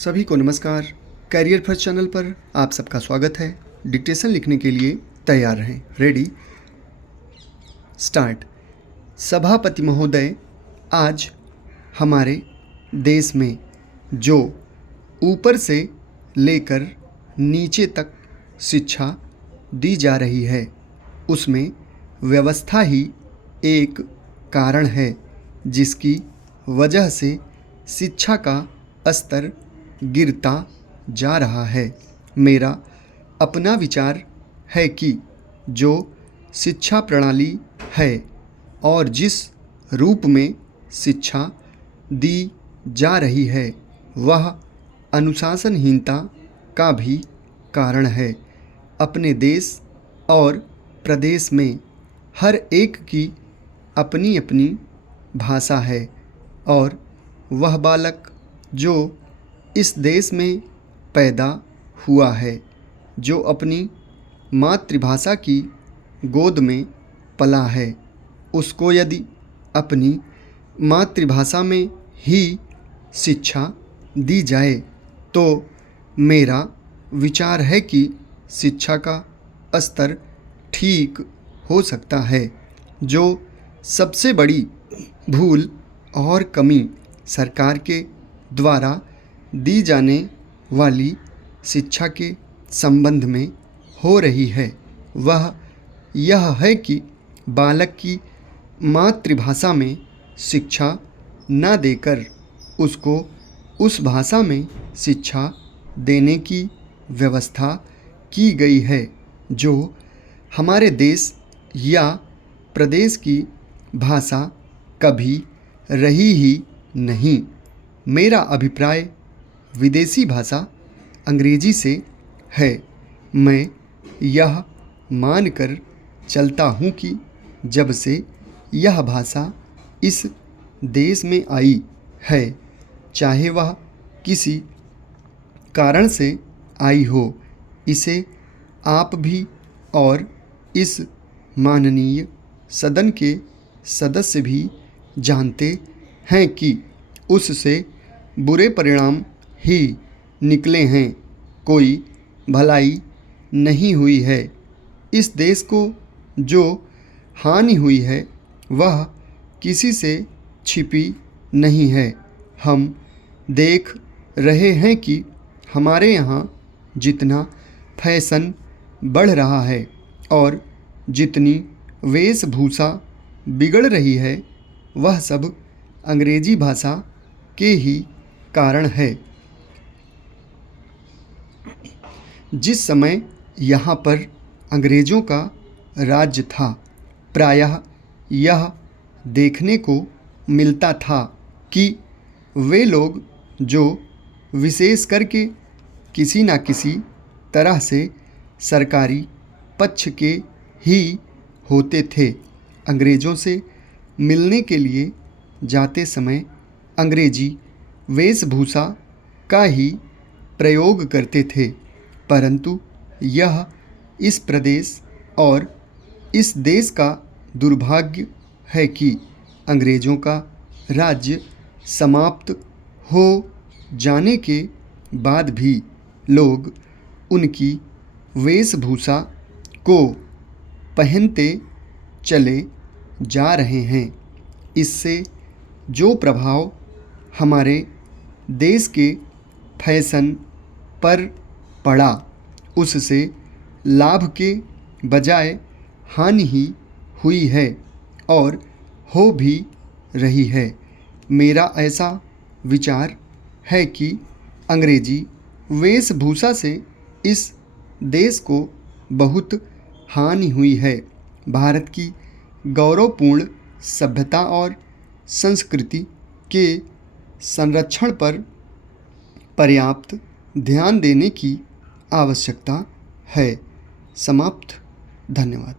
सभी को नमस्कार। कैरियर फर्स्ट चैनल पर आप सबका स्वागत है। डिक्टेशन लिखने के लिए तैयार रहें। Ready start. सभापति महोदय, आज हमारे देश में जो ऊपर से लेकर नीचे तक शिक्षा दी जा रही है उसमें व्यवस्था ही एक कारण है जिसकी वजह से शिक्षा का स्तर गिरता जा रहा है। मेरा अपना विचार है कि जो शिक्षा प्रणाली है और जिस रूप में शिक्षा दी जा रही है वह अनुशासनहीनता का भी कारण है। अपने देश और प्रदेश में हर एक की अपनी अपनी भाषा है और वह बालक जो इस देश में पैदा हुआ है, जो अपनी मातृभाषा की गोद में पला है, उसको यदि अपनी मातृभाषा में ही शिक्षा दी जाए तो मेरा विचार है कि शिक्षा का स्तर ठीक हो सकता है। जो सबसे बड़ी भूल और कमी सरकार के द्वारा दी जाने वाली शिक्षा के संबंध में हो रही है वह यह है कि बालक की मातृभाषा में शिक्षा न देकर उसको उस भाषा में शिक्षा देने की व्यवस्था की गई है जो हमारे देश या प्रदेश की भाषा कभी रही ही नहीं। मेरा अभिप्राय विदेशी भाषा अंग्रेजी से है। मैं यह मानकर चलता हूँ कि जब से यह भाषा इस देश में आई है, चाहे वह किसी कारण से आई हो, इसे आप भी और इस माननीय सदन के सदस्य भी जानते हैं कि उससे बुरे परिणाम ही निकले हैं। कोई भलाई नहीं हुई है। इस देश को जो हानि हुई है वह किसी से छिपी नहीं है। हम देख रहे हैं कि हमारे यहाँ जितना फैशन बढ़ रहा है और जितनी वेशभूषा बिगड़ रही है वह सब अंग्रेजी भाषा के ही कारण है। जिस समय यहाँ पर अंग्रेज़ों का राज्य था, प्रायः यह देखने को मिलता था कि वे लोग जो विशेष करके किसी न किसी तरह से सरकारी पक्ष के ही होते थे, अंग्रेज़ों से मिलने के लिए जाते समय अंग्रेजी वेशभूषा का ही प्रयोग करते थे। परंतु यह इस प्रदेश और इस देश का दुर्भाग्य है कि अंग्रेज़ों का राज्य समाप्त हो जाने के बाद भी लोग उनकी वेशभूषा को पहनते चले जा रहे हैं। इससे जो प्रभाव हमारे देश के फैशन पर पड़ा उससे लाभ के बजाय हानि ही हुई है और हो भी रही है। मेरा ऐसा विचार है कि अंग्रेजी वेशभूषा से इस देश को बहुत हानि हुई है। भारत की गौरवपूर्ण सभ्यता और संस्कृति के संरक्षण पर पर्याप्त ध्यान देने की आवश्यकता है। समाप्त। धन्यवाद।